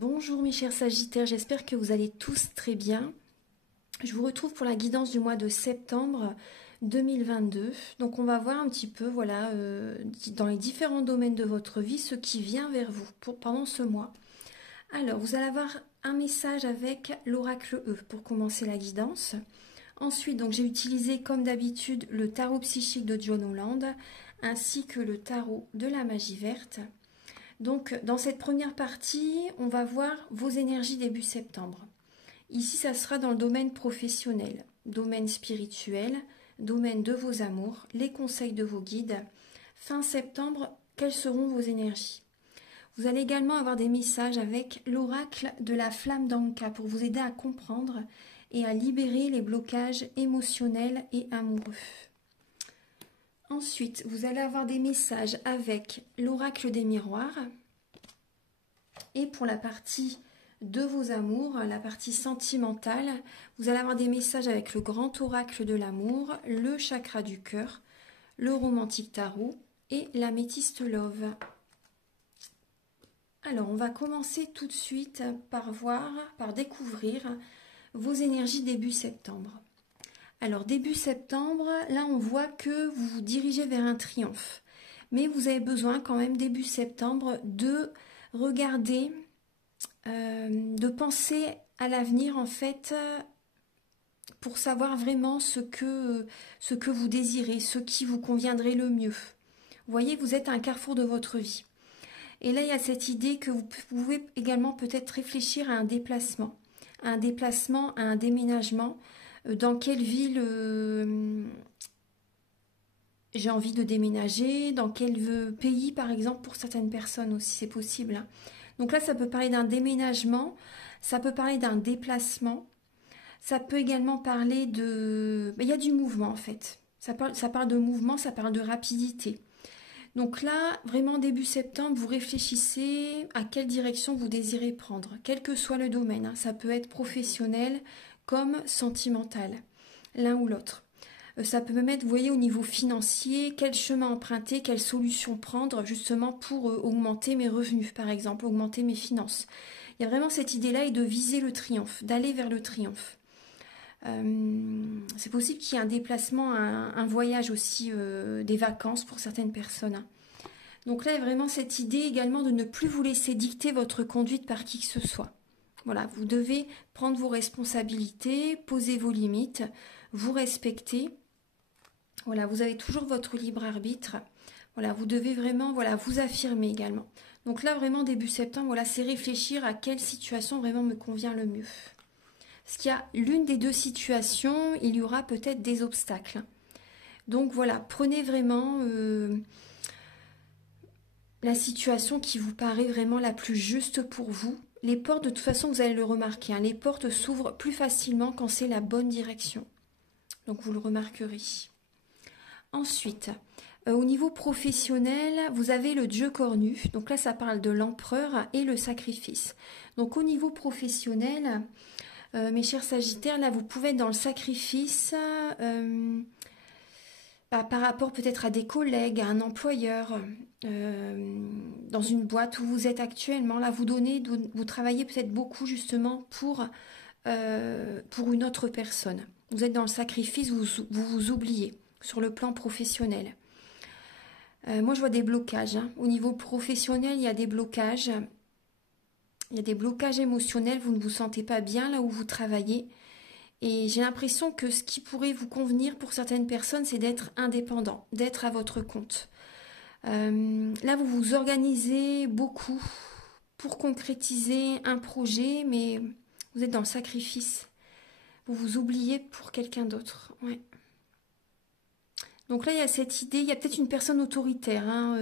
Bonjour mes chers Sagittaires, j'espère que vous allez tous très bien. Je vous retrouve pour la guidance du mois de septembre 2022. Donc on va voir un petit peu, voilà, dans les différents domaines de votre vie, ce qui vient vers vous pendant ce mois. Alors, vous allez avoir un message avec l'oracle E pour commencer la guidance. Ensuite, donc j'ai utilisé comme d'habitude le tarot psychique de John Holland, ainsi que le tarot de la magie verte. Donc, dans cette première partie, on va voir vos énergies début septembre. Ici, ça sera dans le domaine professionnel, domaine spirituel, domaine de vos amours, les conseils de vos guides. Fin septembre, quelles seront vos énergies? Vous allez également avoir des messages avec l'oracle de la flamme d'Anka pour vous aider à comprendre et à libérer les blocages émotionnels et amoureux. Ensuite, vous allez avoir des messages avec l'oracle des miroirs. Et pour la partie de vos amours, la partie sentimentale, vous allez avoir des messages avec le grand oracle de l'amour, le chakra du cœur, le romantique tarot et l'améthyste love. Alors, on va commencer tout de suite par découvrir vos énergies début septembre. Alors, début septembre, là, on voit que vous vous dirigez vers un triomphe. Mais vous avez besoin quand même, début septembre, de regarder, de penser à l'avenir, en fait, pour savoir vraiment ce que vous désirez, ce qui vous conviendrait le mieux. Vous voyez, vous êtes à un carrefour de votre vie. Et là, il y a cette idée que vous pouvez également peut-être réfléchir à un déplacement, à un déménagement. Dans quelle ville j'ai envie de déménager, dans quel pays par exemple, pour certaines personnes aussi, c'est possible. Donc là, ça peut parler d'un déménagement, ça peut parler d'un déplacement, ça peut également parler de... Il y a du mouvement en fait, ça parle de mouvement, ça parle de rapidité. Donc là, vraiment début septembre, vous réfléchissez à quelle direction vous désirez prendre, quel que soit le domaine. Ça peut être professionnel comme sentimental, l'un ou l'autre. Ça peut me mettre, vous voyez, au niveau financier, quel chemin emprunter, quelle solution prendre justement pour augmenter mes revenus, par exemple, augmenter mes finances. Il y a vraiment cette idée-là et de viser le triomphe, d'aller vers le triomphe. C'est possible qu'il y ait un déplacement, un voyage aussi, des vacances pour certaines personnes. Donc là, il y a vraiment cette idée également de ne plus vous laisser dicter votre conduite par qui que ce soit. Voilà, vous devez prendre vos responsabilités, poser vos limites, vous respecter. Voilà, vous avez toujours votre libre arbitre. Voilà, vous devez vraiment, voilà, vous affirmer également. Donc là, vraiment, début septembre, voilà, c'est réfléchir à quelle situation vraiment me convient le mieux. Parce qu'il y a l'une des deux situations, il y aura peut-être des obstacles. Donc voilà, prenez vraiment la situation qui vous paraît vraiment la plus juste pour vous. Les portes, de toute façon, vous allez le remarquer, hein, les portes s'ouvrent plus facilement quand c'est la bonne direction. Donc vous le remarquerez. Ensuite, au niveau professionnel, vous avez le dieu cornu. Donc là, ça parle de l'empereur et le sacrifice. Donc au niveau professionnel, mes chers Sagittaires, là, vous pouvez être dans le sacrifice par rapport peut-être à des collègues, à un employeur, dans une boîte où vous êtes actuellement. Là, vous travaillez peut-être beaucoup justement pour une autre personne. Vous êtes dans le sacrifice, vous oubliez sur le plan professionnel. Moi, je vois des blocages. Hein. Au niveau professionnel, il y a des blocages. Il y a des blocages émotionnels. Vous ne vous sentez pas bien là où vous travaillez. Et j'ai l'impression que ce qui pourrait vous convenir pour certaines personnes, c'est d'être indépendant, d'être à votre compte. Là, vous vous organisez beaucoup pour concrétiser un projet, mais vous êtes dans le sacrifice. Vous vous oubliez pour quelqu'un d'autre. Ouais. Donc là, il y a cette idée, il y a peut-être une personne autoritaire hein,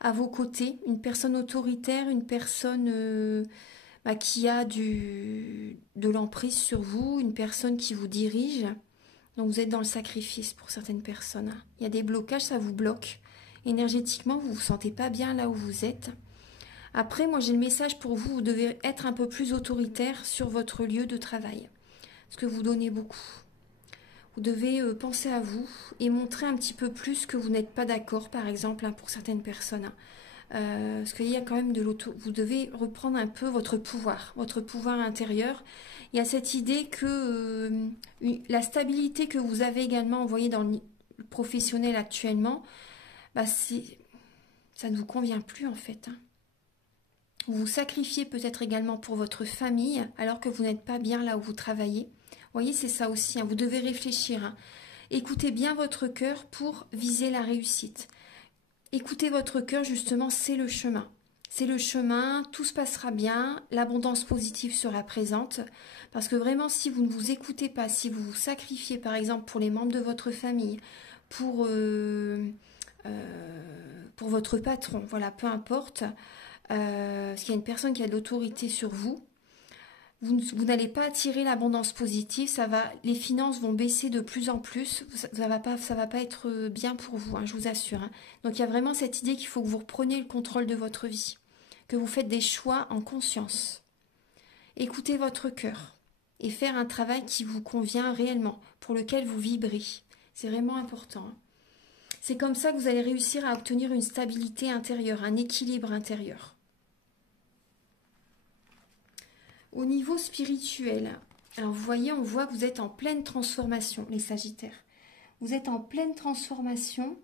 à vos côtés, une personne autoritaire, une personne qui a de l'emprise sur vous, une personne qui vous dirige. Donc vous êtes dans le sacrifice pour certaines personnes. Il y a des blocages, ça vous bloque. Énergétiquement, vous ne vous sentez pas bien là où vous êtes. Après, moi j'ai le message pour vous, vous devez être un peu plus autoritaire sur votre lieu de travail. Parce que vous donnez beaucoup. Vous devez penser à vous et montrer un petit peu plus que vous n'êtes pas d'accord, par exemple, hein, pour certaines personnes. Parce qu'il y a quand même de l'auto... Vous devez reprendre un peu votre pouvoir intérieur. Il y a cette idée que la stabilité que vous avez également envoyée dans le professionnel actuellement, bah ça ne vous convient plus en fait, hein. Vous vous sacrifiez peut-être également pour votre famille alors que vous n'êtes pas bien là où vous travaillez. Vous voyez, c'est ça aussi, hein. Vous devez réfléchir, hein. Écoutez bien votre cœur pour viser la réussite. Écoutez votre cœur, justement, c'est le chemin. C'est le chemin, tout se passera bien, l'abondance positive sera présente. Parce que vraiment, si vous ne vous écoutez pas, si vous vous sacrifiez, par exemple, pour les membres de votre famille, pour, pour votre patron, voilà, peu importe, parce qu'il y a une personne qui a de l'autorité sur vous, vous n'allez pas attirer l'abondance positive, les finances vont baisser de plus en plus, ça va pas être bien pour vous, hein, je vous assure, hein. Donc il y a vraiment cette idée qu'il faut que vous repreniez le contrôle de votre vie, que vous faites des choix en conscience. Écoutez votre cœur et faire un travail qui vous convient réellement, pour lequel vous vibrez. C'est vraiment important, hein. C'est comme ça que vous allez réussir à obtenir une stabilité intérieure, un équilibre intérieur. Au niveau spirituel, alors vous voyez, on voit que vous êtes en pleine transformation, les Sagittaires. Vous êtes en pleine transformation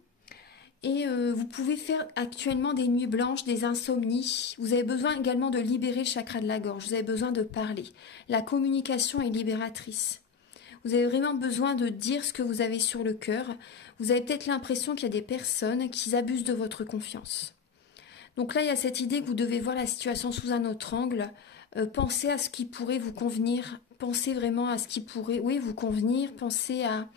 et vous pouvez faire actuellement des nuits blanches, des insomnies. Vous avez besoin également de libérer le chakra de la gorge. Vous avez besoin de parler. La communication est libératrice. Vous avez vraiment besoin de dire ce que vous avez sur le cœur. Vous avez peut-être l'impression qu'il y a des personnes qui abusent de votre confiance. Donc là, il y a cette idée que vous devez voir la situation sous un autre angle. Pensez à ce qui pourrait vous convenir. Pensez vraiment à ce qui pourrait, oui, vous convenir. Pensez à...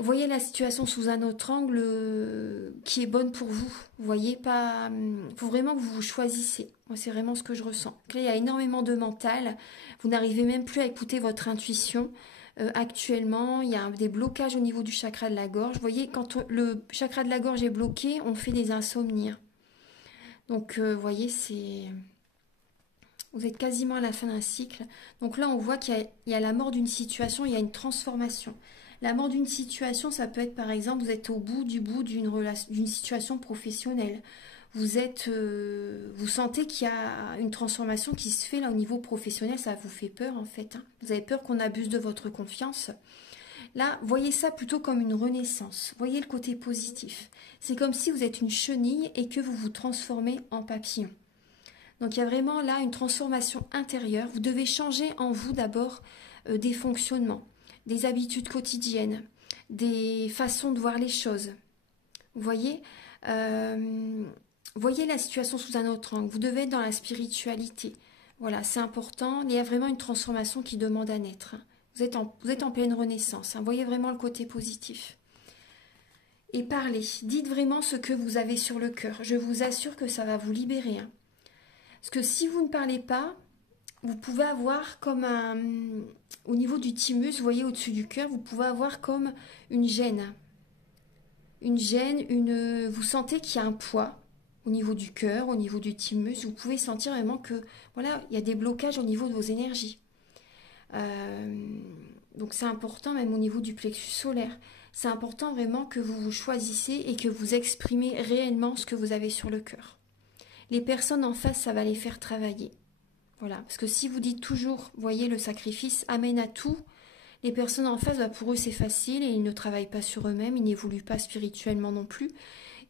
Voyez la situation sous un autre angle qui est bonne pour vous. Vous voyez, pas... faut vraiment que vous vous choisissez. Moi, c'est vraiment ce que je ressens. Là, il y a énormément de mental. Vous n'arrivez même plus à écouter votre intuition. Actuellement, il y a des blocages au niveau du chakra de la gorge. Vous voyez, quand le chakra de la gorge est bloqué, on fait des insomnies. Donc, vous voyez, c'est... Vous êtes quasiment à la fin d'un cycle. Donc là, on voit qu'il y a la mort d'une situation, il y a une transformation. La mort d'une situation, ça peut être par exemple, vous êtes au bout d'une situation professionnelle. Vous sentez qu'il y a une transformation qui se fait là au niveau professionnel, ça vous fait peur en fait, hein. Vous avez peur qu'on abuse de votre confiance. Là, voyez ça plutôt comme une renaissance. Voyez le côté positif. C'est comme si vous êtes une chenille et que vous vous transformez en papillon. Donc il y a vraiment là une transformation intérieure. Vous devez changer en vous d'abord des fonctionnements, des habitudes quotidiennes, des façons de voir les choses. Vous voyez, voyez la situation sous un autre angle. Vous devez être dans la spiritualité. Voilà, c'est important. Il y a vraiment une transformation qui demande à naître. Vous êtes en pleine renaissance, hein. Voyez vraiment le côté positif. Et parlez. Dites vraiment ce que vous avez sur le cœur. Je vous assure que ça va vous libérer, hein. Parce que si vous ne parlez pas, vous pouvez avoir comme au niveau du thymus, vous voyez au-dessus du cœur, vous pouvez avoir comme une gêne. Une gêne, vous sentez qu'il y a un poids au niveau du cœur, au niveau du thymus. Vous pouvez sentir vraiment que, voilà, il y a des blocages au niveau de vos énergies. Donc c'est important même au niveau du plexus solaire. C'est important vraiment que vous vous choisissez et que vous exprimez réellement ce que vous avez sur le cœur. Les personnes en face, ça va les faire travailler. Voilà, parce que si vous dites toujours, voyez, le sacrifice amène à tout, les personnes en face, bah, pour eux c'est facile et ils ne travaillent pas sur eux-mêmes, ils n'évoluent pas spirituellement non plus.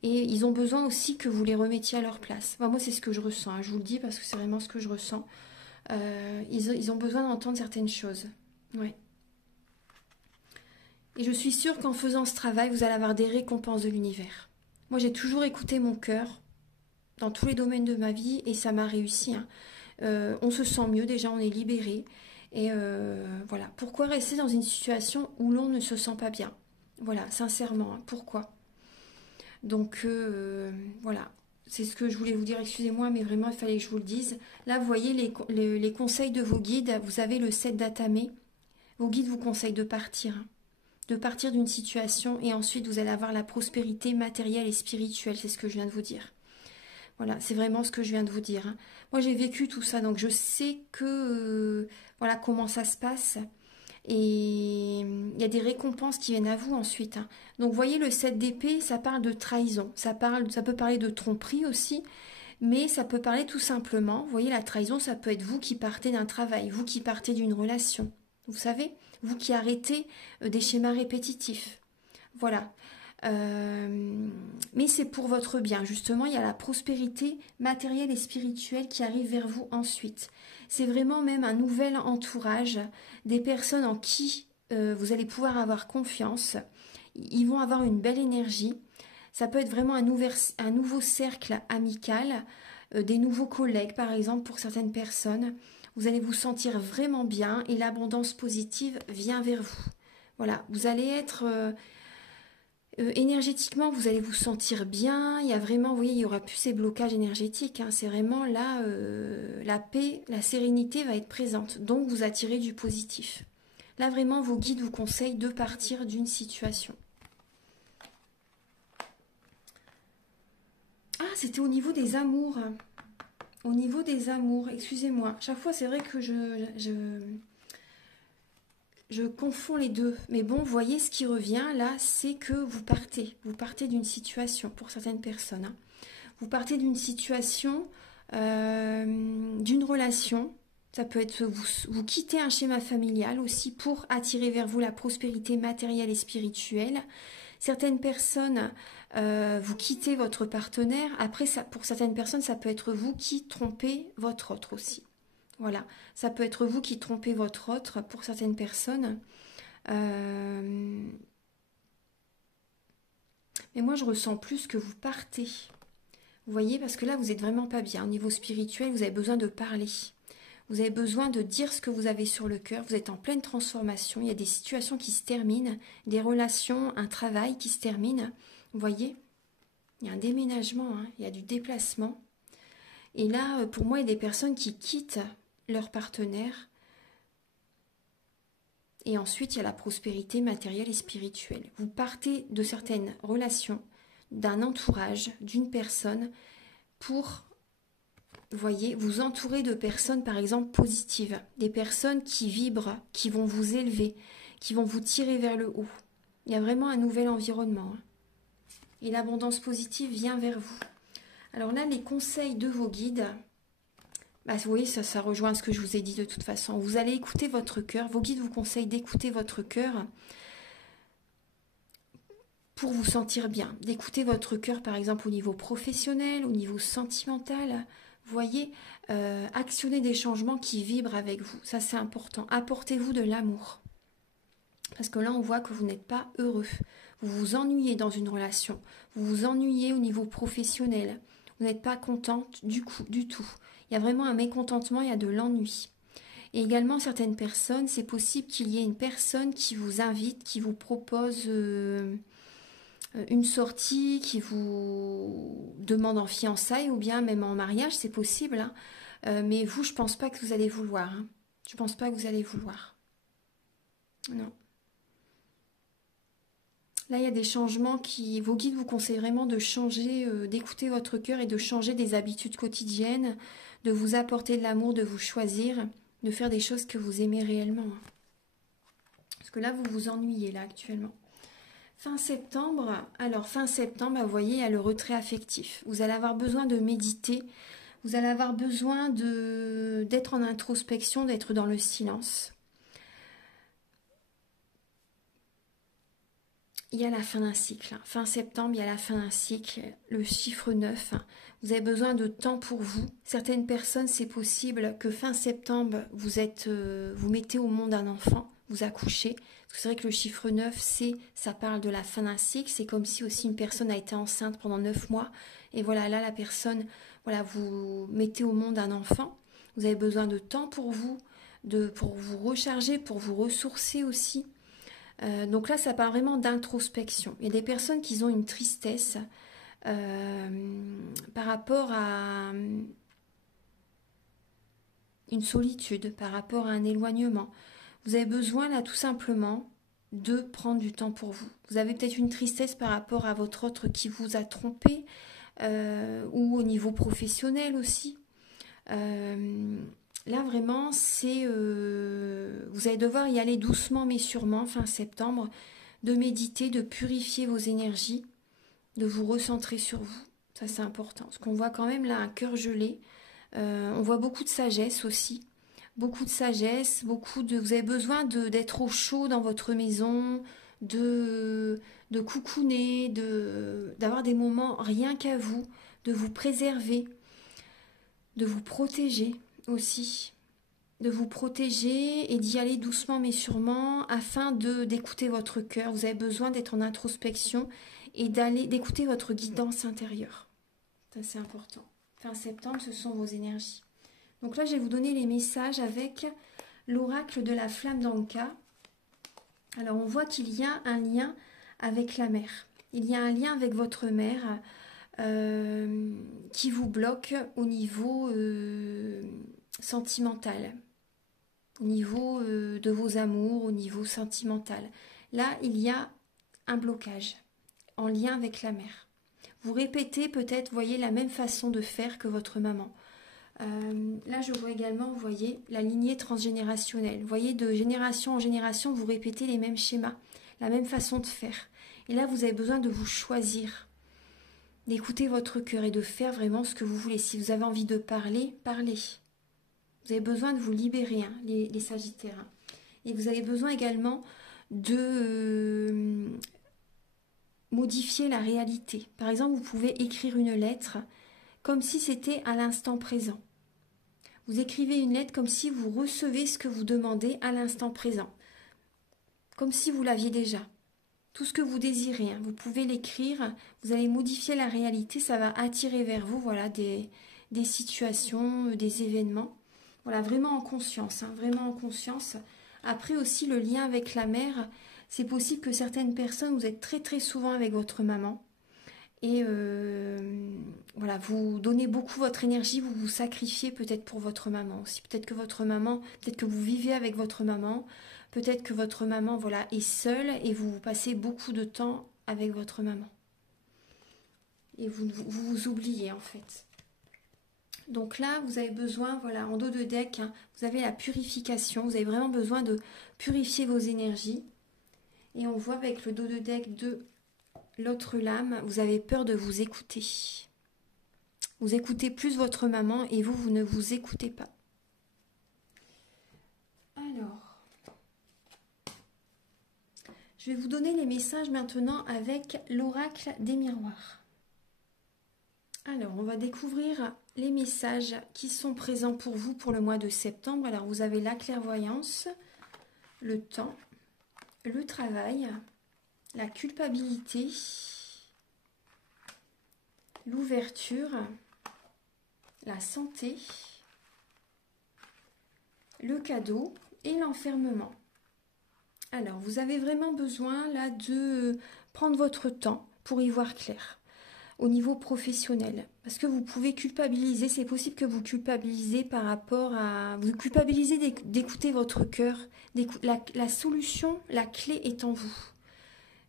Et ils ont besoin aussi que vous les remettiez à leur place. Enfin, moi c'est ce que je ressens, hein, je vous le dis parce que c'est vraiment ce que je ressens. Ils ont besoin d'entendre certaines choses. Ouais. Et je suis sûre qu'en faisant ce travail, vous allez avoir des récompenses de l'univers. Moi j'ai toujours écouté mon cœur dans tous les domaines de ma vie et ça m'a réussi, hein. On se sent mieux, déjà on est libéré. Et voilà, pourquoi rester dans une situation où l'on ne se sent pas bien? Voilà, sincèrement, hein, pourquoi? Donc voilà, c'est ce que je voulais vous dire, excusez-moi, mais vraiment il fallait que je vous le dise. Là, vous voyez les conseils de vos guides, vous avez le 7 d'Atamé. Vos guides vous conseillent de partir, hein, de partir d'une situation et ensuite vous allez avoir la prospérité matérielle et spirituelle, c'est ce que je viens de vous dire. Voilà, c'est vraiment ce que je viens de vous dire, hein. Moi, j'ai vécu tout ça, donc je sais que voilà comment ça se passe. Et il y a des récompenses qui viennent à vous ensuite, hein. Donc, vous voyez, le 7 d'épée, ça parle de trahison. Ça peut parler de tromperie aussi, mais ça peut parler tout simplement, vous voyez, la trahison, ça peut être vous qui partez d'un travail, vous qui partez d'une relation. Vous savez, vous qui arrêtez des schémas répétitifs. Voilà. Mais c'est pour votre bien. Justement, il y a la prospérité matérielle et spirituelle qui arrive vers vous ensuite. C'est vraiment même un nouvel entourage, des personnes en qui vous allez pouvoir avoir confiance. Ils vont avoir une belle énergie. Ça peut être vraiment un nouveau cercle amical, des nouveaux collègues par exemple pour certaines personnes. Vous allez vous sentir vraiment bien et l'abondance positive vient vers vous. Voilà, vous allez être énergétiquement, vous allez vous sentir bien. Il y a vraiment, vous voyez, il y aura plus ces blocages énergétiques, hein. C'est vraiment là, la paix, la sérénité va être présente. Donc, vous attirez du positif. Là, vraiment, vos guides vous conseillent de partir d'une situation. Ah, c'était au niveau des amours. Au niveau des amours, excusez-moi. Chaque fois, c'est vrai que je confonds les deux. Mais bon, vous voyez, ce qui revient là, c'est que vous partez. Vous partez d'une situation, pour certaines personnes, hein. Vous partez d'une situation, d'une relation. Ça peut être vous quittez un schéma familial aussi pour attirer vers vous la prospérité matérielle et spirituelle. Certaines personnes, vous quittez votre partenaire. Après, ça, pour certaines personnes, ça peut être vous qui trompez votre autre aussi. Voilà, ça peut être vous qui trompez votre autre pour certaines personnes. Mais moi, je ressens plus que vous partez. Vous voyez, parce que là, vous n'êtes vraiment pas bien. Au niveau spirituel, vous avez besoin de parler. Vous avez besoin de dire ce que vous avez sur le cœur. Vous êtes en pleine transformation. Il y a des situations qui se terminent, des relations, un travail qui se termine. Vous voyez, il y a un déménagement, hein, il y a du déplacement. Et là, pour moi, il y a des personnes qui quittent leur partenaire. Et ensuite, il y a la prospérité matérielle et spirituelle. Vous partez de certaines relations, d'un entourage, d'une personne, pour, vous voyez, vous entourer de personnes, par exemple, positives. Des personnes qui vibrent, qui vont vous élever, qui vont vous tirer vers le haut. Il y a vraiment un nouvel environnement, hein. Et l'abondance positive vient vers vous. Alors là, les conseils de vos guides, bah, vous voyez, ça rejoint ce que je vous ai dit de toute façon. Vous allez écouter votre cœur. Vos guides vous conseillent d'écouter votre cœur pour vous sentir bien. D'écouter votre cœur, par exemple, au niveau professionnel, au niveau sentimental. Vous voyez, actionner des changements qui vibrent avec vous. Ça, c'est important. Apportez-vous de l'amour. Parce que là, on voit que vous n'êtes pas heureux. Vous vous ennuyez dans une relation. Vous vous ennuyez au niveau professionnel. Vous n'êtes pas contente du tout. Il y a vraiment un mécontentement, il y a de l'ennui. Et également, certaines personnes, c'est possible qu'il y ait une personne qui vous invite, qui vous propose une sortie, qui vous demande en fiançailles ou bien même en mariage, c'est possible, hein. Mais vous, je pense pas que vous allez vouloir, hein. Je pense pas que vous allez vouloir. Non. Là, il y a des changements qui... Vos guides vous conseillent vraiment de changer, d'écouter votre cœur et de changer des habitudes quotidiennes, de vous apporter de l'amour, de vous choisir, de faire des choses que vous aimez réellement, hein. Parce que là, vous vous ennuyez, là, actuellement. Fin septembre, alors fin septembre, vous voyez, il y a le retrait affectif. Vous allez avoir besoin de méditer, vous allez avoir besoin d'être en introspection, d'être dans le silence. Il y a la fin d'un cycle. Fin septembre, il y a la fin d'un cycle, le chiffre 9. Vous avez besoin de temps pour vous. Certaines personnes, c'est possible que fin septembre, vous mettez au monde un enfant, vous accouchez. Parce que c'est vrai que le chiffre 9, ça parle de la fin d'un cycle. C'est comme si aussi une personne a été enceinte pendant 9 mois. Et voilà, là, la personne, voilà, vous mettez au monde un enfant. Vous avez besoin de temps pour vous, pour vous recharger, pour vous ressourcer aussi. Donc là, ça parle vraiment d'introspection. Il y a des personnes qui ont une tristesse par rapport à une solitude, par rapport à un éloignement. Vous avez besoin là tout simplement de prendre du temps pour vous. Vous avez peut-être une tristesse par rapport à votre autre qui vous a trompé ou au niveau professionnel aussi. là vraiment, vous allez devoir y aller doucement mais sûrement, fin septembre, de méditer, de purifier vos énergies, de vous recentrer sur vous. Ça, c'est important. Parce qu'on voit quand même là un cœur gelé. On voit beaucoup de sagesse aussi. Beaucoup de sagesse, vous avez besoin d'être au chaud dans votre maison, de coucouner, d'avoir des moments rien qu'à vous, de vous préserver, de vous protéger aussi, de vous protéger et d'y aller doucement mais sûrement afin d'écouter votre cœur. Vous avez besoin d'être en introspection et d'écouter votre guidance intérieure. Ça, c'est important. Fin septembre, ce sont vos énergies. Donc là, je vais vous donner les messages avec l'oracle de la flamme d'Anka. Alors, on voit qu'il y a un lien avec la mer. Il y a un lien avec votre mère qui vous bloque au niveau sentimental, au niveau de vos amours, au niveau sentimental. Là, il y a un blocage en lien avec la mer. Vous répétez peut-être, voyez, la même façon de faire que votre maman. Là, je vois également, vous voyez, la lignée transgénérationnelle. Vous voyez, de génération en génération, vous répétez les mêmes schémas, la même façon de faire. Et là, vous avez besoin de vous choisir, d'écouter votre cœur et de faire vraiment ce que vous voulez. Si vous avez envie de parler, parlez. Vous avez besoin de vous libérer, hein, les Sagittaires. Hein. Et vous avez besoin également de modifier la réalité. Par exemple, vous pouvez écrire une lettre comme si c'était à l'instant présent. Vous écrivez une lettre comme si vous recevez ce que vous demandez à l'instant présent. Comme si vous l'aviez déjà. Tout ce que vous désirez, hein, vous pouvez l'écrire, vous allez modifier la réalité, ça va attirer vers vous voilà, des situations, des événements. Voilà, vraiment en conscience, hein, vraiment en conscience. Après aussi, le lien avec la mère, c'est possible que certaines personnes, vous êtes très très souvent avec votre maman. Et voilà, vous donnez beaucoup votre énergie, vous vous sacrifiez peut-être pour votre maman aussi. Peut-être que votre maman, peut-être que vous vivez avec votre maman, peut-être que votre maman voilà, est seule et vous passez beaucoup de temps avec votre maman. Et vous oubliez en fait. Donc là, vous avez besoin, voilà, en dos de deck, hein, vous avez la purification. Vous avez vraiment besoin de purifier vos énergies. Et on voit avec le dos de deck de l'autre lame, vous avez peur de vous écouter. Vous écoutez plus votre maman et vous ne vous écoutez pas. Alors, je vais vous donner les messages maintenant avec l'oracle des miroirs. Alors, on va découvrir les messages qui sont présents pour vous pour le mois de septembre. Alors, vous avez la clairvoyance, le temps, le travail, la culpabilité, l'ouverture, la santé, le cadeau et l'enfermement. Alors, vous avez vraiment besoin là de prendre votre temps pour y voir clair au niveau professionnel. Parce que vous pouvez culpabiliser, c'est possible que vous culpabilisez par rapport à... Vous culpabilisez d'écouter votre cœur. La solution, la clé est en vous.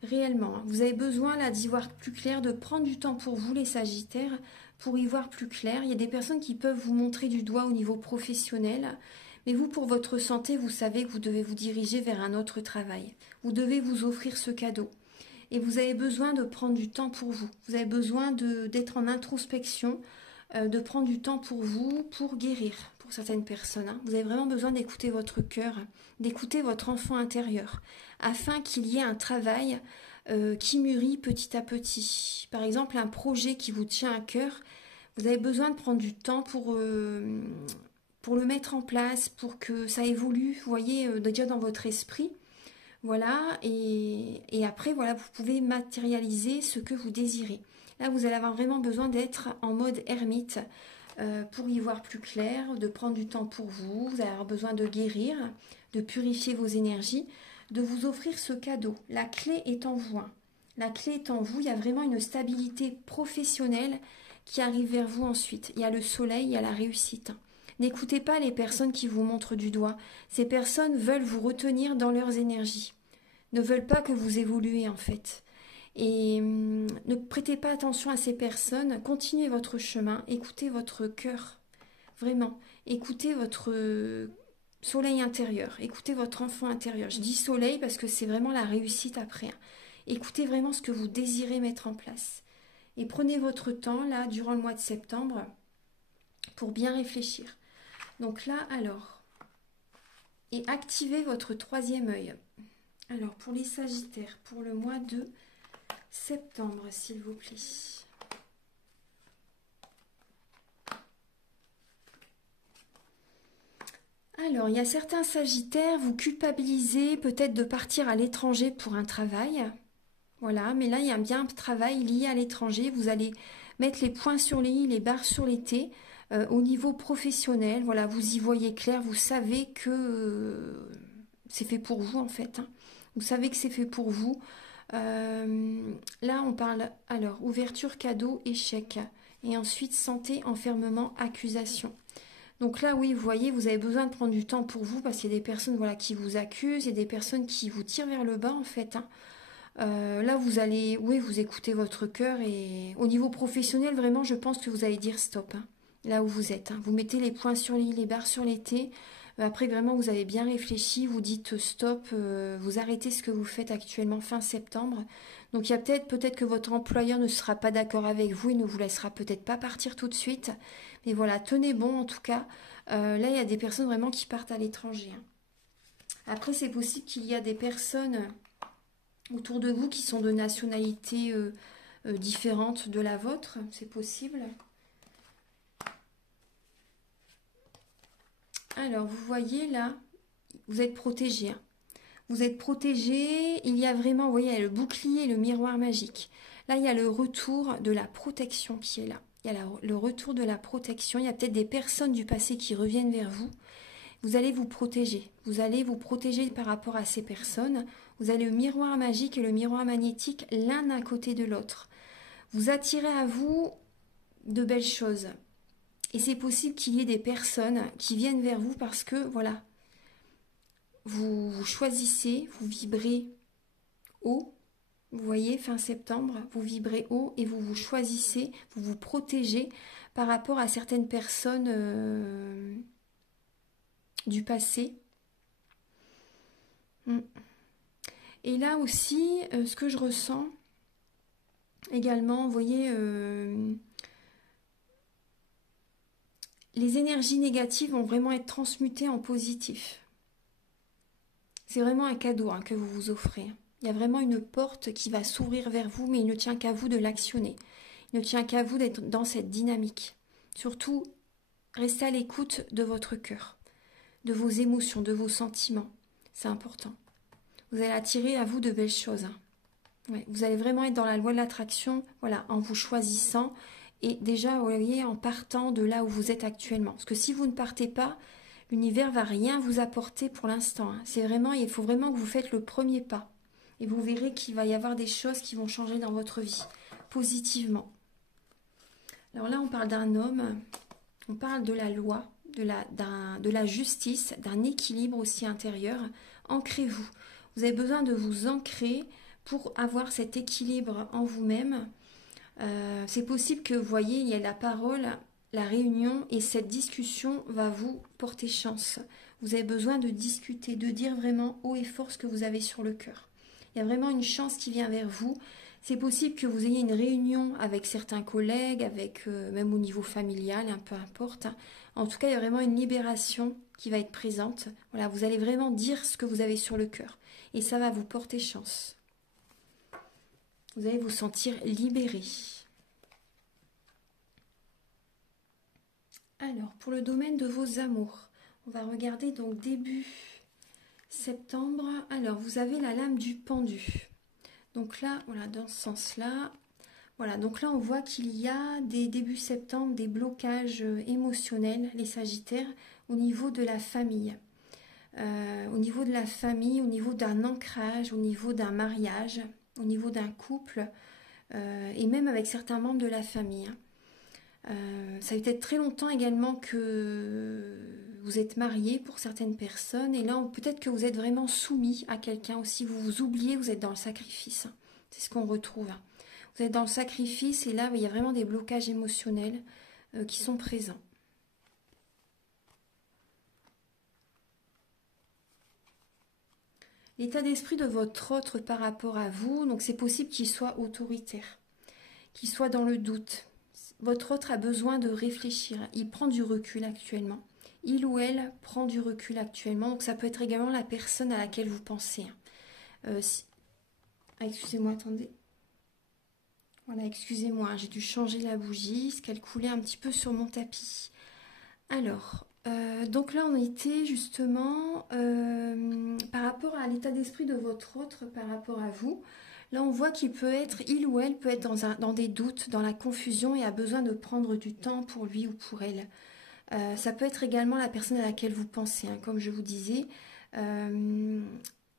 Réellement, vous avez besoin là d'y voir plus clair, de prendre du temps pour vous les Sagittaires, pour y voir plus clair. Il y a des personnes qui peuvent vous montrer du doigt au niveau professionnel, mais vous, pour votre santé, vous savez que vous devez vous diriger vers un autre travail. Vous devez vous offrir ce cadeau. Et vous avez besoin de prendre du temps pour vous. Vous avez besoin d'être en introspection, de prendre du temps pour vous, pour guérir, pour certaines personnes. Hein. Vous avez vraiment besoin d'écouter votre cœur, d'écouter votre enfant intérieur, afin qu'il y ait un travail qui mûrit petit à petit. Par exemple, un projet qui vous tient à cœur, vous avez besoin de prendre du temps pour le mettre en place, pour que ça évolue, vous voyez, déjà dans votre esprit. Voilà, et après, voilà, vous pouvez matérialiser ce que vous désirez. Là, vous allez avoir vraiment besoin d'être en mode ermite pour y voir plus clair, de prendre du temps pour vous. Vous allez avoir besoin de guérir, de purifier vos énergies, de vous offrir ce cadeau. La clé est en vous. Hein. La clé est en vous. Il y a vraiment une stabilité professionnelle qui arrive vers vous ensuite. Il y a le soleil, il y a la réussite. N'écoutez pas les personnes qui vous montrent du doigt. Ces personnes veulent vous retenir dans leurs énergies. Ne veulent pas que vous évoluez en fait. Et ne prêtez pas attention à ces personnes. Continuez votre chemin. Écoutez votre cœur. Vraiment. Écoutez votre soleil intérieur. Écoutez votre enfant intérieur. Je dis soleil parce que c'est vraiment la réussite après, hein. Écoutez vraiment ce que vous désirez mettre en place. Et prenez votre temps, là, durant le mois de septembre, pour bien réfléchir. Donc là, alors, et activez votre troisième œil. Alors, pour les Sagittaires, pour le mois de septembre, s'il vous plaît. Alors, il y a certains Sagittaires, vous culpabilisez peut-être de partir à l'étranger pour un travail. Voilà, mais là, il y a bien un travail lié à l'étranger. Vous allez mettre les points sur les i, les barres sur les t. Au niveau professionnel, voilà, vous y voyez clair, vous savez que c'est fait pour vous en fait, hein. Vous savez que c'est fait pour vous. Là, on parle alors ouverture, cadeau, échec. Et ensuite, santé, enfermement, accusation. Donc là, oui, vous voyez, vous avez besoin de prendre du temps pour vous parce qu'il y a des personnes voilà, qui vous accusent, il y a des personnes qui vous tirent vers le bas en fait, hein. Là, vous allez, oui, vous écoutez votre cœur et au niveau professionnel, vraiment, je pense que vous allez dire stop, hein, là où vous êtes, hein. Vous mettez les points sur les i, les barres sur les t. Après, vraiment, vous avez bien réfléchi, vous dites stop, vous arrêtez ce que vous faites actuellement fin septembre. Donc, il y a peut-être que votre employeur ne sera pas d'accord avec vous, il ne vous laissera peut-être pas partir tout de suite. Mais voilà, tenez bon en tout cas. Là, il y a des personnes vraiment qui partent à l'étranger, hein. Après, c'est possible qu'il y a des personnes autour de vous qui sont de nationalités différentes de la vôtre, c'est possible. Alors, vous voyez là, vous êtes protégé, hein. Vous êtes protégé, il y a vraiment, vous voyez, il y a le bouclier et le miroir magique. Là, il y a le retour de la protection qui est là. Il y a le retour de la protection. Il y a peut-être des personnes du passé qui reviennent vers vous. Vous allez vous protéger. Vous allez vous protéger par rapport à ces personnes. Vous avez le miroir magique et le miroir magnétique l'un à côté de l'autre. Vous attirez à vous de belles choses. Et c'est possible qu'il y ait des personnes qui viennent vers vous parce que, voilà, vous choisissez, vous vibrez haut. Vous voyez, fin septembre, vous vibrez haut et vous vous choisissez, vous vous protégez par rapport à certaines personnes du passé. Et là aussi, ce que je ressens également, vous voyez, les énergies négatives vont vraiment être transmutées en positif. C'est vraiment un cadeau, hein, que vous vous offrez. Il y a vraiment une porte qui va s'ouvrir vers vous, mais il ne tient qu'à vous de l'actionner. Il ne tient qu'à vous d'être dans cette dynamique. Surtout, restez à l'écoute de votre cœur, de vos émotions, de vos sentiments. C'est important. Vous allez attirer à vous de belles choses, hein. Ouais, vous allez vraiment être dans la loi de l'attraction, voilà, en vous choisissant et déjà, vous voyez, en partant de là où vous êtes actuellement. Parce que si vous ne partez pas, l'univers va rien vous apporter pour l'instant, hein. C'est vraiment, il faut vraiment que vous faites le premier pas. Et vous verrez qu'il va y avoir des choses qui vont changer dans votre vie, positivement. Alors là, on parle d'un homme, on parle de la loi, de la justice, d'un équilibre aussi intérieur. Ancrez-vous. Vous avez besoin de vous ancrer pour avoir cet équilibre en vous-même. C'est possible que vous voyez, il y a la parole, la réunion, et cette discussion va vous porter chance. Vous avez besoin de discuter, de dire vraiment haut et fort ce que vous avez sur le cœur. Il y a vraiment une chance qui vient vers vous. C'est possible que vous ayez une réunion avec certains collègues, avec même au niveau familial, peu importe. En tout cas, il y a vraiment une libération qui va être présente. Voilà, vous allez vraiment dire ce que vous avez sur le cœur. Et ça va vous porter chance. Vous allez vous sentir libéré. Alors, pour le domaine de vos amours, on va regarder donc début septembre. Alors, vous avez la lame du pendu. Donc là, voilà, dans ce sens-là, voilà, donc là, on voit qu'il y a des débuts septembre, des blocages émotionnels, les Sagittaires, au niveau de la famille. Au niveau de la famille, au niveau d'un ancrage, au niveau d'un mariage, au niveau d'un couple, et même avec certains membres de la famille. Ça fait peut-être très longtemps également que vous êtes marié pour certaines personnes, et là peut-être que vous êtes vraiment soumis à quelqu'un aussi, vous vous oubliez, vous êtes dans le sacrifice, c'est ce qu'on retrouve. Vous êtes dans le sacrifice et là il y a vraiment des blocages émotionnels qui sont présents. L'état d'esprit de votre autre par rapport à vous, donc c'est possible qu'il soit autoritaire, qu'il soit dans le doute. Votre autre a besoin de réfléchir. Il prend du recul actuellement. Il ou elle prend du recul actuellement. Donc ça peut être également la personne à laquelle vous pensez. Ah, excusez-moi, attendez. Voilà, excusez-moi, j'ai dû changer la bougie, parce qu'elle coulait un petit peu sur mon tapis. Alors, donc là on était justement par rapport à l'état d'esprit de votre autre par rapport à vous. Là on voit qu'il peut être, il ou elle peut être dans des doutes, dans la confusion et a besoin de prendre du temps pour lui ou pour elle. Ça peut être également la personne à laquelle vous pensez, hein, comme je vous disais. Euh,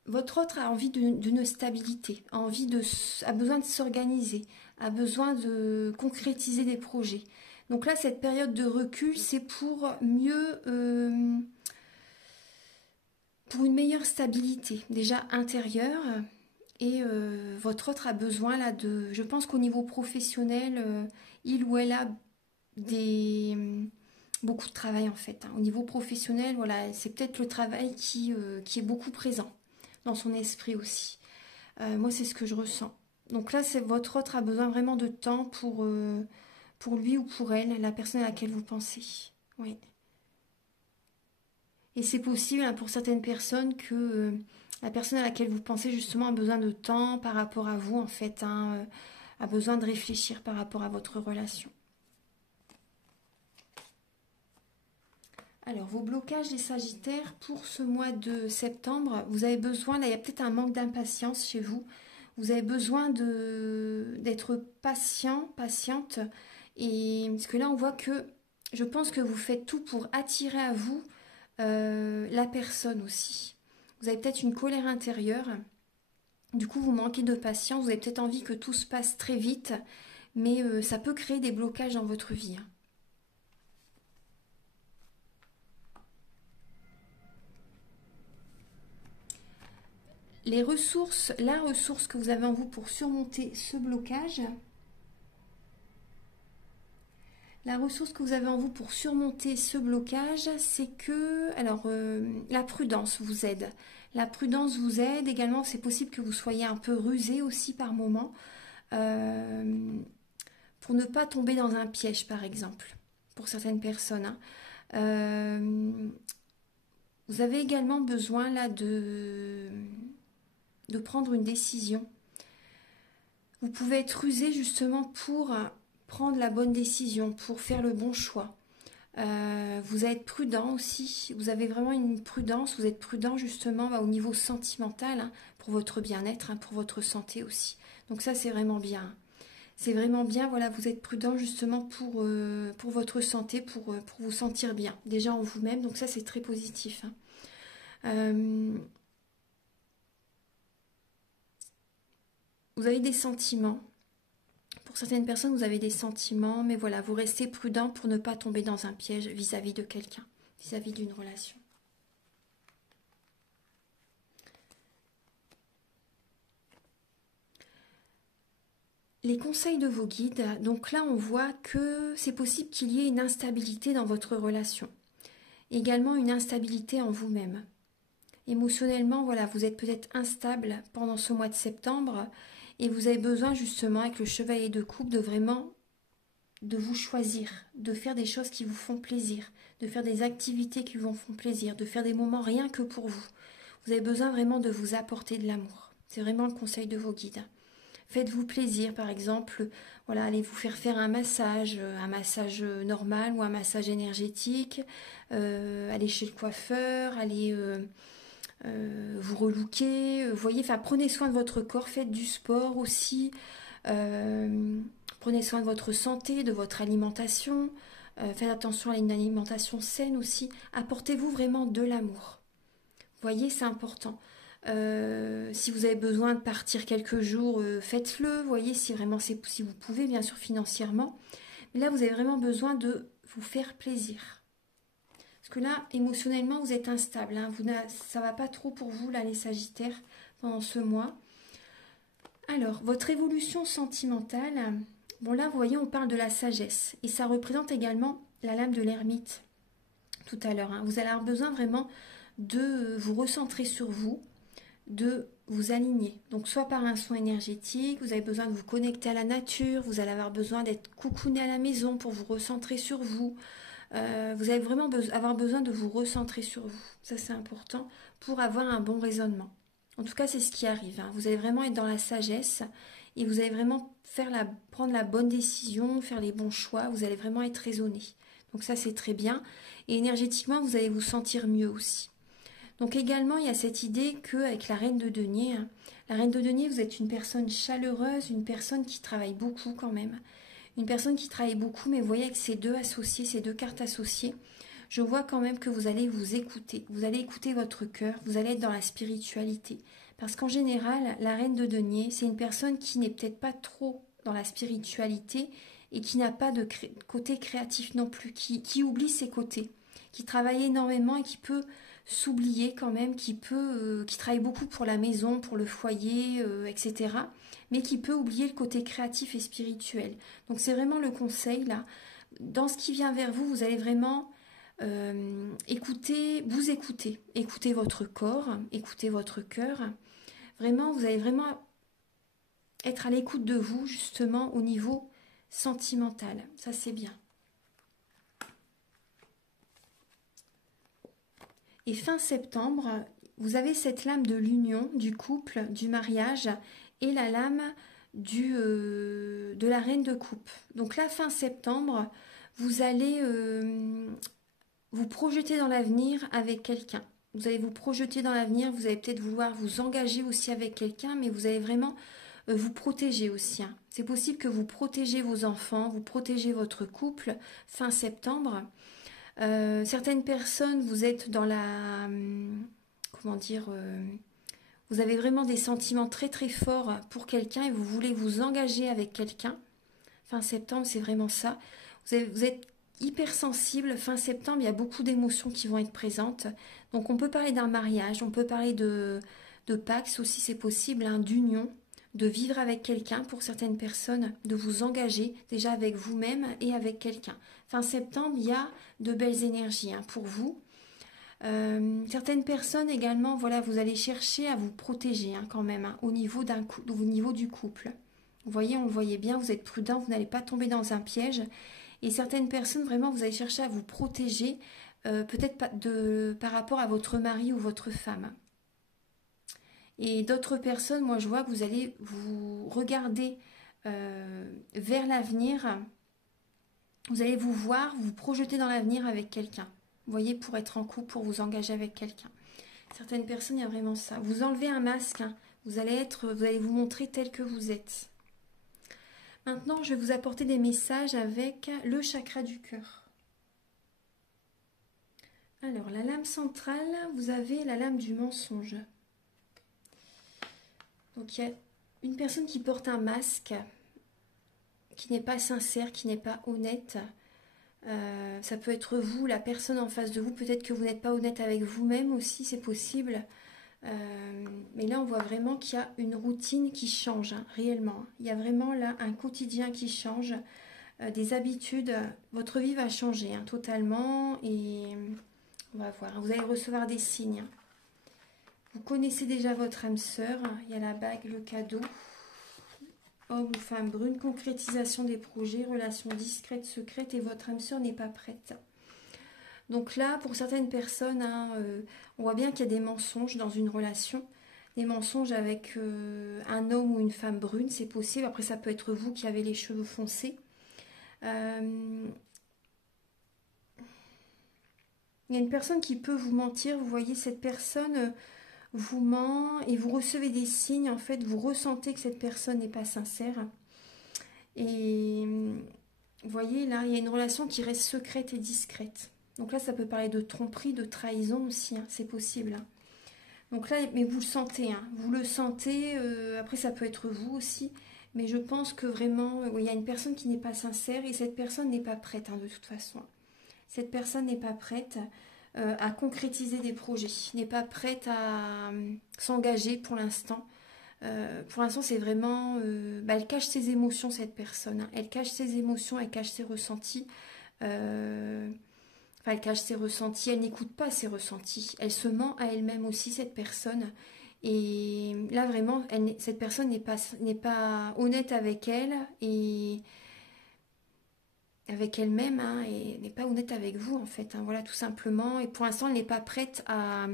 Votre autre a envie d'une stabilité, a besoin de s'organiser, a besoin de concrétiser des projets. Donc là, cette période de recul, c'est pour mieux, pour une meilleure stabilité, déjà intérieure. Et votre autre a besoin là de, je pense qu'au niveau professionnel, il ou elle a des beaucoup de travail en fait, hein. Au niveau professionnel, voilà, c'est peut-être le travail qui est beaucoup présent dans son esprit aussi. Moi, c'est ce que je ressens. Donc là, c'est votre autre a besoin vraiment de temps pour lui ou pour elle, la personne à laquelle vous pensez. Oui. Et c'est possible, hein, pour certaines personnes que la personne à laquelle vous pensez justement a besoin de temps par rapport à vous en fait, hein, a besoin de réfléchir par rapport à votre relation. Alors, vos blocages des Sagittaires pour ce mois de septembre, vous avez besoin, là il y a peut-être un manque d'impatience chez vous, vous avez besoin d'être patient, patiente, et parce que là on voit que je pense que vous faites tout pour attirer à vous la personne aussi. Vous avez peut-être une colère intérieure, du coup vous manquez de patience, vous avez peut-être envie que tout se passe très vite, mais ça peut créer des blocages dans votre vie, hein. Les ressources, la ressource que vous avez en vous pour surmonter ce blocage, la ressource que vous avez en vous pour surmonter ce blocage, c'est que, alors, la prudence vous aide. La prudence vous aide également, c'est possible que vous soyez un peu rusé aussi par moment, pour ne pas tomber dans un piège par exemple, pour certaines personnes, hein. Vous avez également besoin là de prendre une décision. Vous pouvez être rusé justement pour prendre la bonne décision, pour faire le bon choix. Vous allez être prudent aussi, vous avez vraiment une prudence, vous êtes prudent justement au niveau sentimental, hein, pour votre bien-être, hein, pour votre santé aussi. Donc ça c'est vraiment bien. C'est vraiment bien, voilà, vous êtes prudent justement pour votre santé, pour vous sentir bien, déjà en vous-même, donc ça c'est très positif, hein. Vous avez des sentiments. Pour certaines personnes, vous avez des sentiments, mais voilà, vous restez prudent pour ne pas tomber dans un piège vis-à-vis de quelqu'un, vis-à-vis d'une relation. Les conseils de vos guides, donc là on voit que c'est possible qu'il y ait une instabilité dans votre relation. Également une instabilité en vous-même. Émotionnellement, voilà, vous êtes peut-être instable pendant ce mois de septembre et vous avez besoin justement avec le chevalier de coupe de vraiment de vous choisir, de faire des choses qui vous font plaisir, de faire des activités qui vous font plaisir, de faire des moments rien que pour vous. Vous avez besoin vraiment de vous apporter de l'amour. C'est vraiment le conseil de vos guides. Faites-vous plaisir, par exemple, voilà, allez vous faire un massage normal ou un massage énergétique, allez chez le coiffeur, allez vous relooker, voyez, enfin prenez soin de votre corps, faites du sport aussi, prenez soin de votre santé, de votre alimentation, faites attention à une alimentation saine aussi, apportez-vous vraiment de l'amour. Voyez, c'est important. Si vous avez besoin de partir quelques jours, faites-le, voyez, si vraiment si vous pouvez, bien sûr financièrement. Mais là, vous avez vraiment besoin de vous faire plaisir. Parce que là, émotionnellement, vous êtes instable, hein. Ça ne va pas trop pour vous, là, les Sagittaires, pendant ce mois. Alors, votre évolution sentimentale, bon là, vous voyez, on parle de la sagesse. Et ça représente également la lame de l'ermite, tout à l'heure, hein. Vous allez avoir besoin vraiment de vous recentrer sur vous, de vous aligner. Donc soit par un soin énergétique, vous avez besoin de vous connecter à la nature, vous allez avoir besoin d'être coucouné à la maison pour vous recentrer sur vous. Vous allez vraiment avoir besoin de vous recentrer sur vous. Ça c'est important pour avoir un bon raisonnement. En tout cas c'est ce qui arrive. Hein. Vous allez vraiment être dans la sagesse et vous allez vraiment prendre la bonne décision, faire les bons choix. Vous allez vraiment être raisonné. Donc ça c'est très bien. Et énergétiquement vous allez vous sentir mieux aussi. Donc également, il y a cette idée qu'avec la reine de denier, hein, la reine de denier, vous êtes une personne chaleureuse, une personne qui travaille beaucoup quand même. Une personne qui travaille beaucoup, mais vous voyez avec ces deux associés, ces deux cartes associées, je vois quand même que vous allez vous écouter. Vous allez écouter votre cœur, vous allez être dans la spiritualité. Parce qu'en général, la reine de denier, c'est une personne qui n'est peut-être pas trop dans la spiritualité et qui n'a pas de côté créatif non plus, qui oublie ses côtés, qui travaille énormément et qui peut s'oublier quand même, qui travaille beaucoup pour la maison, pour le foyer, etc. Mais qui peut oublier le côté créatif et spirituel. Donc c'est vraiment le conseil là. Dans ce qui vient vers vous, vous allez vraiment écouter votre corps, écouter votre cœur. Vraiment, vous allez vraiment être à l'écoute de vous, justement, au niveau sentimental. Ça, c'est bien. Et fin septembre, vous avez cette lame de l'union, du couple, du mariage et la lame de la reine de coupe. Donc là, fin septembre, vous allez vous projeter dans l'avenir avec quelqu'un. Vous allez vous projeter dans l'avenir, vous allez peut-être vouloir vous engager aussi avec quelqu'un, mais vous allez vraiment vous protéger aussi. Hein. C'est possible que vous protégez vos enfants, vous protégez votre couple fin septembre. Certaines personnes, vous êtes dans la... comment dire vous avez vraiment des sentiments très très forts pour quelqu'un et vous voulez vous engager avec quelqu'un. Fin septembre, c'est vraiment ça. Vous êtes hypersensible. Fin septembre, il y a beaucoup d'émotions qui vont être présentes. Donc on peut parler d'un mariage, on peut parler de Pax aussi, c'est possible, hein, d'union, de vivre avec quelqu'un pour certaines personnes, de vous engager déjà avec vous-même et avec quelqu'un. Fin septembre, il y a de belles énergies hein, pour vous. Certaines personnes également, voilà, vous allez chercher à vous protéger hein, quand même hein, au niveau du couple. Vous voyez, on le voyait bien, vous êtes prudent, vous n'allez pas tomber dans un piège. Et certaines personnes, vraiment, vous allez chercher à vous protéger, peut-être par rapport à votre mari ou votre femme. Et d'autres personnes, moi je vois que vous allez vous regarder vers l'avenir. Vous allez vous voir, vous projeter dans l'avenir avec quelqu'un. Vous voyez, pour être en couple, pour vous engager avec quelqu'un. Certaines personnes, il y a vraiment ça. Vous enlevez un masque, hein. Vous allez vous montrer tel que vous êtes. Maintenant, je vais vous apporter des messages avec le chakra du cœur. Alors, la lame centrale, vous avez la lame du mensonge. Donc, il y a une personne qui porte un masque, qui n'est pas sincère, qui n'est pas honnête. Ça peut être vous, la personne en face de vous. Peut-être que vous n'êtes pas honnête avec vous-même aussi, c'est possible. Mais là, on voit vraiment qu'il y a une routine qui change, hein, réellement. Il y a vraiment là un quotidien qui change, des habitudes. Votre vie va changer hein, totalement et on va voir. Vous allez recevoir des signes. Vous connaissez déjà votre âme sœur. Il y a la bague, le cadeau. Homme ou femme brune, concrétisation des projets, relations discrètes, secrètes et votre âme sœur n'est pas prête. Donc là, pour certaines personnes, hein, on voit bien qu'il y a des mensonges dans une relation. Des mensonges avec un homme ou une femme brune, c'est possible. Après, ça peut être vous qui avez les cheveux foncés. Il y a une personne qui peut vous mentir. Vous voyez, cette personne vous ment et vous recevez des signes. En fait, vous ressentez que cette personne n'est pas sincère. Et vous voyez, là, il y a une relation qui reste secrète et discrète. Donc là, ça peut parler de tromperie, de trahison aussi, hein, c'est possible. Hein. Donc là, mais vous le sentez, hein, vous le sentez, après ça peut être vous aussi, mais je pense que vraiment, il y a une personne qui n'est pas sincère et cette personne n'est pas prête, hein, de toute façon. Cette personne n'est pas prête à concrétiser des projets, n'est pas prête à s'engager pour l'instant. Pour l'instant, c'est vraiment... elle cache ses émotions, cette personne. Hein. Elle cache ses émotions, elle cache ses ressentis. Elle cache ses ressentis, elle n'écoute pas ses ressentis. Elle se ment à elle-même aussi, cette personne. Et là, vraiment, cette personne n'est pas honnête avec elle et avec elle-même, hein, et n'est pas honnête avec vous, en fait. Hein, voilà, tout simplement. Et pour l'instant, elle n'est pas prête à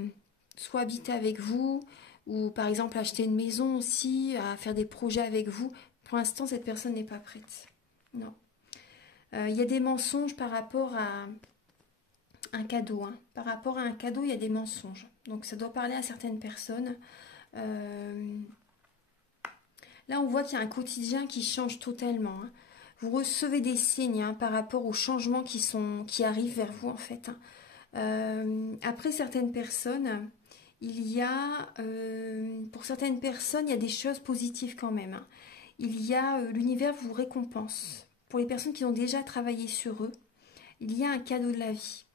soit habiter avec vous, ou par exemple acheter une maison aussi, à faire des projets avec vous. Pour l'instant, cette personne n'est pas prête. Non. Il y a des mensonges par rapport à un cadeau. Hein. Par rapport à un cadeau, il y a des mensonges. Donc ça doit parler à certaines personnes. Euh, Là, on voit qu'il y a un quotidien qui change totalement. Hein. Vous recevez des signes, hein, par rapport aux changements qui arrivent vers vous, en fait. Hein. Après certaines personnes, pour certaines personnes, il y a des choses positives quand même. Hein. L'univers vous récompense. Pour les personnes qui ont déjà travaillé sur eux, il y a un cadeau de la vie.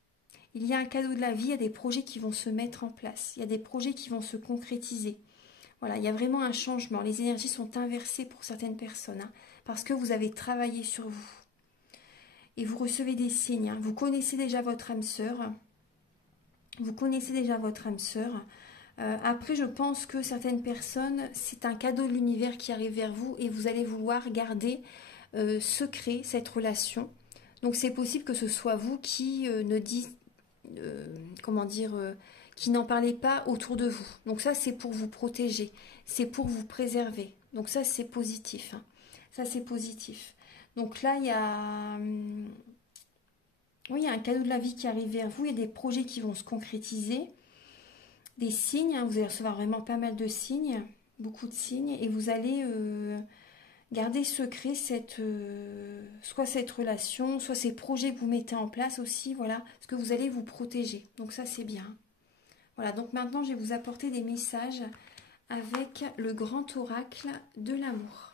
Il y a un cadeau de la vie, il y a des projets qui vont se mettre en place. Il y a des projets qui vont se concrétiser. Voilà, il y a vraiment un changement. Les énergies sont inversées pour certaines personnes, hein, parce que vous avez travaillé sur vous. Et vous recevez des signes. Hein. Vous connaissez déjà votre âme sœur. Vous connaissez déjà votre âme sœur. Après, je pense que certaines personnes, c'est un cadeau de l'univers qui arrive vers vous et vous allez vouloir garder secret cette relation. Donc c'est possible que ce soit vous qui ne dites, comment dire, qui n'en parlez pas autour de vous. Donc ça, c'est pour vous protéger, c'est pour vous préserver. Donc ça, c'est positif. Hein. Ça, c'est positif. Donc là, oui, il y a un cadeau de la vie qui arrive vers vous, il y a des projets qui vont se concrétiser, des signes, hein, vous allez recevoir vraiment pas mal de signes, beaucoup de signes, et vous allez garder secret soit cette relation, soit ces projets que vous mettez en place aussi, voilà, parce que vous allez vous protéger. Donc ça, c'est bien. Voilà, donc maintenant, je vais vous apporter des messages avec le grand oracle de l'amour.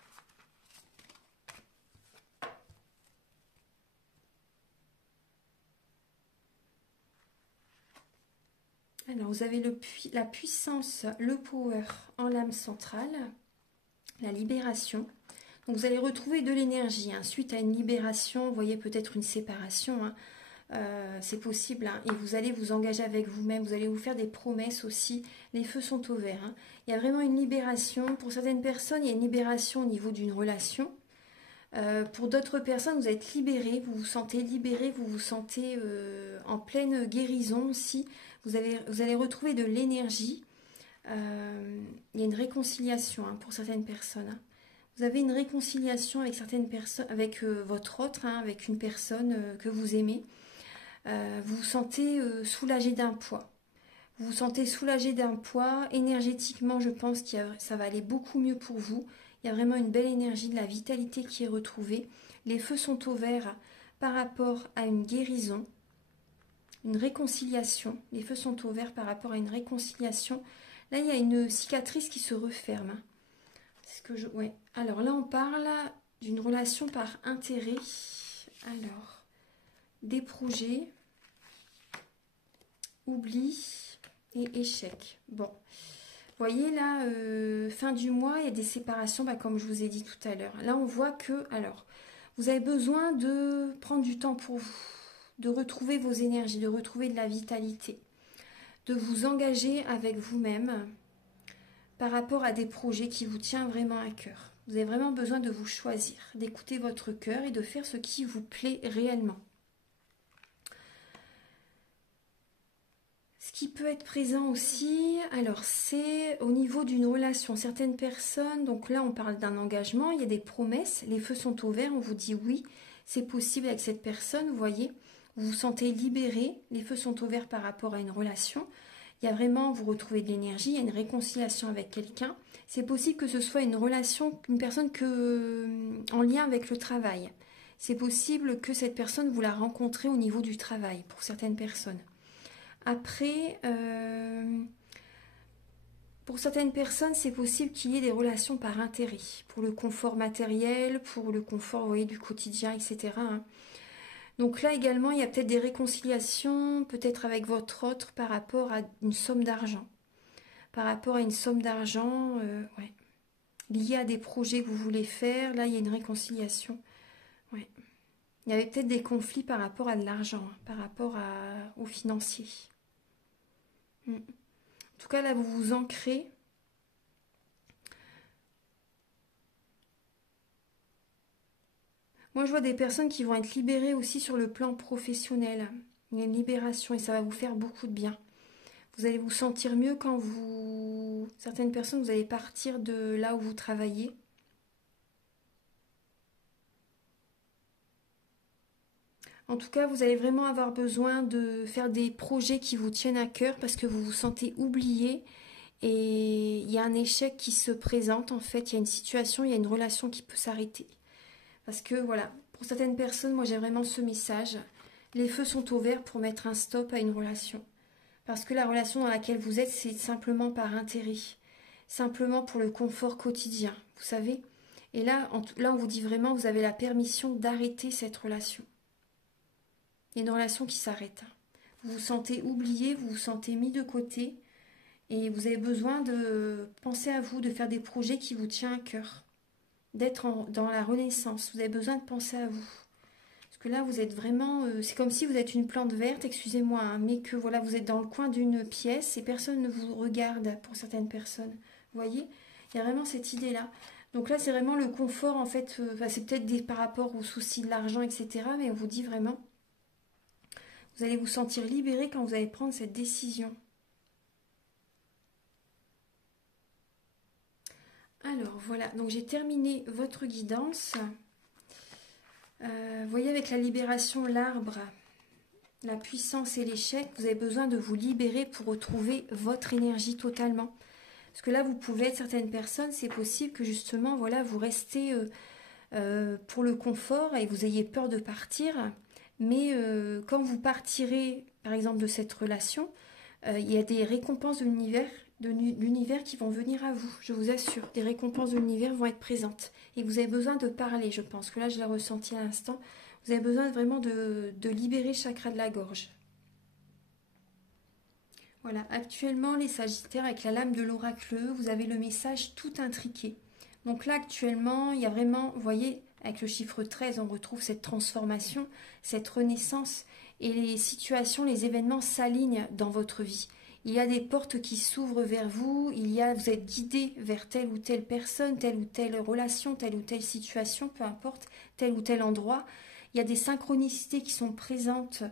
Alors, vous avez la puissance, le power en l'âme centrale, la libération. Donc, vous allez retrouver de l'énergie. Hein. Suite à une libération, vous voyez peut-être une séparation. Hein. C'est possible. Hein. Et vous allez vous engager avec vous-même. Vous allez vous faire des promesses aussi. Les feux sont au vert. Hein. Il y a vraiment une libération. Pour certaines personnes, il y a une libération au niveau d'une relation. Pour d'autres personnes, vous êtes libéré, vous vous sentez libéré, vous vous sentez en pleine guérison aussi. Vous allez retrouver de l'énergie. Il y a une réconciliation, hein, pour certaines personnes. Hein. Vous avez une réconciliation avec certaines personnes, avec votre autre, hein, avec une personne que vous aimez. Vous vous sentez soulagé d'un poids. Vous vous sentez soulagé d'un poids. Énergétiquement, je pense que ça va aller beaucoup mieux pour vous. Il y a vraiment une belle énergie, de la vitalité qui est retrouvée. Les feux sont au vert par rapport à une guérison, une réconciliation. Les feux sont au vert par rapport à une réconciliation. Là, il y a une cicatrice qui se referme. C'est ce que je... Ouais. Alors là, on parle d'une relation par intérêt. Alors, des projets, oubli et échec. Bon. Vous voyez là, fin du mois, il y a des séparations, comme je vous ai dit tout à l'heure. Là, on voit que, alors, vous avez besoin de prendre du temps pour vous, de retrouver vos énergies, de retrouver de la vitalité, de vous engager avec vous-même par rapport à des projets qui vous tiennent vraiment à cœur. Vous avez vraiment besoin de vous choisir, d'écouter votre cœur et de faire ce qui vous plaît réellement. Ce qui peut être présent aussi, alors c'est au niveau d'une relation. Certaines personnes, donc là on parle d'un engagement, il y a des promesses, les feux sont au vert, on vous dit oui, c'est possible avec cette personne, vous voyez, vous vous sentez libéré, les feux sont au vert par rapport à une relation. Il y a vraiment, vous retrouvez de l'énergie, il y a une réconciliation avec quelqu'un. C'est possible que ce soit une relation, une personne en lien avec le travail. C'est possible que cette personne, vous la rencontrez au niveau du travail, pour certaines personnes. Après, pour certaines personnes, c'est possible qu'il y ait des relations par intérêt, pour le confort matériel, pour le confort, vous voyez, du quotidien, etc. Hein. Donc là également, il y a peut-être des réconciliations, peut-être avec votre autre, par rapport à une somme d'argent. Par rapport à une somme d'argent, ouais. Liée à des projets que vous voulez faire, là il y a une réconciliation. Ouais. Il y avait peut-être des conflits par rapport à de l'argent, hein, par rapport aux financiers. En tout cas, là, vous vous ancrez Moi, je vois des personnes qui vont être libérées aussi sur le plan professionnel. Il y a une libération et ça va vous faire beaucoup de bien. Vous allez vous sentir mieux quand vous... Certaines personnes, vous allez partir de là où vous travaillez. En tout cas, vous allez vraiment avoir besoin de faire des projets qui vous tiennent à cœur parce que vous vous sentez oublié et il y a un échec qui se présente. En fait, il y a une situation, il y a une relation qui peut s'arrêter. Parce que voilà, pour certaines personnes, moi j'ai vraiment ce message. Les feux sont au vert pour mettre un stop à une relation. Parce que la relation dans laquelle vous êtes, c'est simplement par intérêt. Simplement pour le confort quotidien, vous savez. Et là, on vous dit vraiment, vous avez la permission d'arrêter cette relation. Il y a une relation qui s'arrête. Vous vous sentez oublié, vous vous sentez mis de côté. Et vous avez besoin de penser à vous, de faire des projets qui vous tiennent à cœur. D'être dans la renaissance. Vous avez besoin de penser à vous. Parce que là, vous êtes vraiment... c'est comme si vous êtes une plante verte, excusez-moi, hein, mais que voilà, vous êtes dans le coin d'une pièce et personne ne vous regarde pour certaines personnes. Vous voyez? Il y a vraiment cette idée-là. Donc là, c'est vraiment le confort, en fait. C'est peut-être par rapport aux soucis de l'argent, etc. Mais on vous dit vraiment... Vous allez vous sentir libéré quand vous allez prendre cette décision. Alors voilà, donc j'ai terminé votre guidance. Vous voyez avec la libération, l'arbre, la puissance et l'échec, vous avez besoin de vous libérer pour retrouver votre énergie totalement. Parce que là, vous pouvez être certaines personnes, c'est possible que justement, voilà, vous restez pour le confort et vous ayez peur de partir. Mais quand vous partirez, par exemple, de cette relation, il y a des récompenses de l'univers qui vont venir à vous, je vous assure. Des récompenses de l'univers vont être présentes. Et vous avez besoin de parler, je pense que là, je l'ai ressenti à l'instant. Vous avez besoin vraiment de libérer le chakra de la gorge. Voilà, actuellement, les Sagittaires, avec la lame de l'oracle, vous avez le message tout intriqué. Donc là, actuellement, il y a vraiment, vous voyez, avec le chiffre 13, on retrouve cette transformation, cette renaissance, et les situations, les événements s'alignent dans votre vie. Il y a des portes qui s'ouvrent vers vous, vous êtes guidé vers telle ou telle personne, telle ou telle relation, telle ou telle situation, peu importe, tel ou tel endroit. Il y a des synchronicités qui sont présentes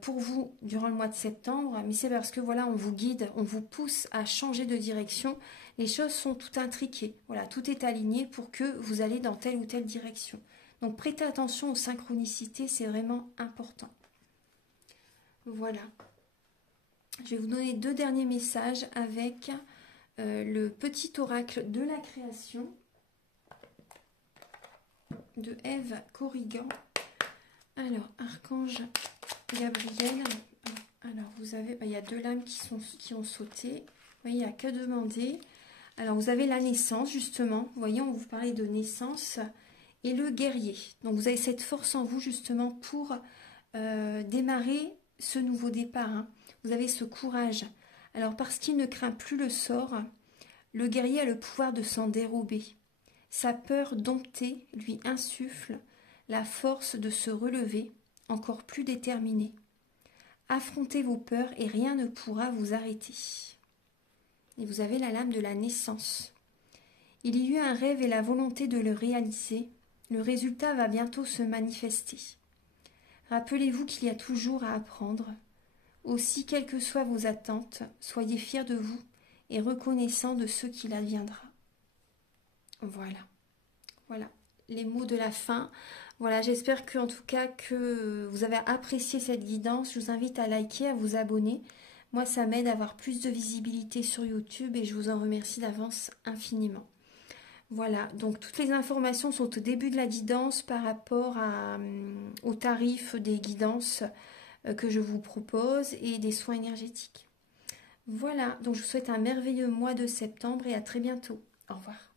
pour vous durant le mois de septembre, mais c'est parce que voilà, on vous guide, on vous pousse à changer de direction. Les choses sont tout intriquées, voilà, tout est aligné pour que vous allez dans telle ou telle direction. Donc prêtez attention aux synchronicités, c'est vraiment important. Voilà. Je vais vous donner 2 derniers messages avec le petit oracle de la création de Ève Corrigan. Alors, Archange Gabriel. Alors, vous avez, il y a 2 lames qui ont sauté. Vous voyez, il n'y a que demander. Alors, vous avez la naissance, justement. Vous voyez, on vous parlait de naissance. Et le guerrier. Donc, vous avez cette force en vous, justement, pour démarrer ce nouveau départ. Hein. Vous avez ce courage. Alors, parce qu'il ne craint plus le sort, le guerrier a le pouvoir de s'en dérober. Sa peur domptée lui insuffle la force de se relever, encore plus déterminé. Affrontez vos peurs et rien ne pourra vous arrêter. Et vous avez la lame de la naissance. Il y eut un rêve et la volonté de le réaliser. Le résultat va bientôt se manifester. Rappelez-vous qu'il y a toujours à apprendre. Aussi, quelles que soient vos attentes, soyez fiers de vous et reconnaissants de ce qu'il adviendra. Voilà. Voilà. Les mots de la fin. Voilà, j'espère que en tout cas que vous avez apprécié cette guidance. Je vous invite à liker, à vous abonner. Moi, ça m'aide à avoir plus de visibilité sur YouTube et je vous en remercie d'avance infiniment. Voilà, donc toutes les informations sont au début de la guidance par rapport au tarif des guidances que je vous propose et des soins énergétiques. Voilà, donc je vous souhaite un merveilleux mois de septembre et à très bientôt. Au revoir.